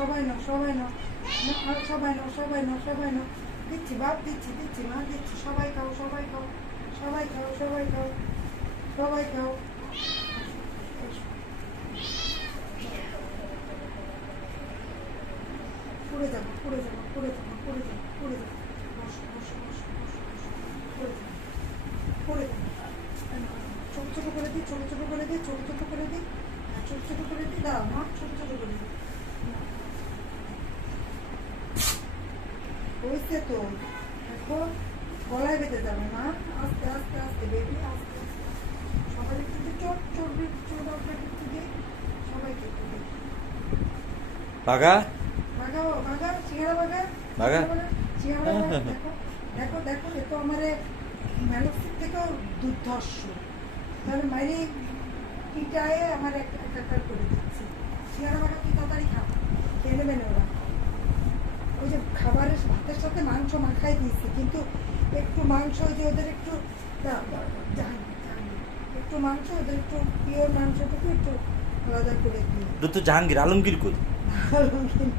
সবাই নাও, সবাই নাও, সবাই নাও, সবাই নাও, সবাই নাও। দিচ্ছি বাপ, দিচ্ছি, দিচ্ছি মা, দিচ্ছি। সবাই খাও, সবাই খাও, সবাই খাও, সবাই খাও, সবাই খাও। পড়ে যাবো, পড়ে যাবো, পড়ে যাবো, পড়ে যাবো, পড়ে যাবো। বসো, বসো, বসো, বসো, বসো। পড়ে যাবো, পড়ে যাবো। ছোট ছোট করে দিই, ছোট ছোট করে দিই, ছোট ছোট করে দিই, ছোট ছোট করে দিই। দাঁড়াও মা, ছোট ছোট করে দিই। হয়েছে তো, দেখো গলায় বেঁধে যাবে না। আস্তে আস্তে আস্তে বেবি, আস্তে আস্তে। সবাই একটু চোট চড়বে, চোট আসবে একটু দিয়ে। সবাইকে একটু দিই। বাগা বাগাও, বাগা, সিঙ্গারা বাগা, বাগা। সিঙ্গারা বাগা। দেখো দেখো দেখো, এ তো আমার ম্যালোক্সির থেকেও দুর্ধর্ষ। তাহলে মাইরে পিটায়ে আমার একটা করে দিচ্ছে। সিঙ্গারা বাগা কি তাড়াতাড়ি খা, খেয়ে নেবে না ওরা। ওই যে খাবারের ভাতের সাথে মাংস মাখাই দিয়েছি, কিন্তু একটু মাংস ওই যে ওদের একটু একটু মাংস ওদের একটু পিওর মাংস থেকে একটু আলাদা করে দিই। তো জাহাঙ্গীর আলমগীর কই? আলমগীর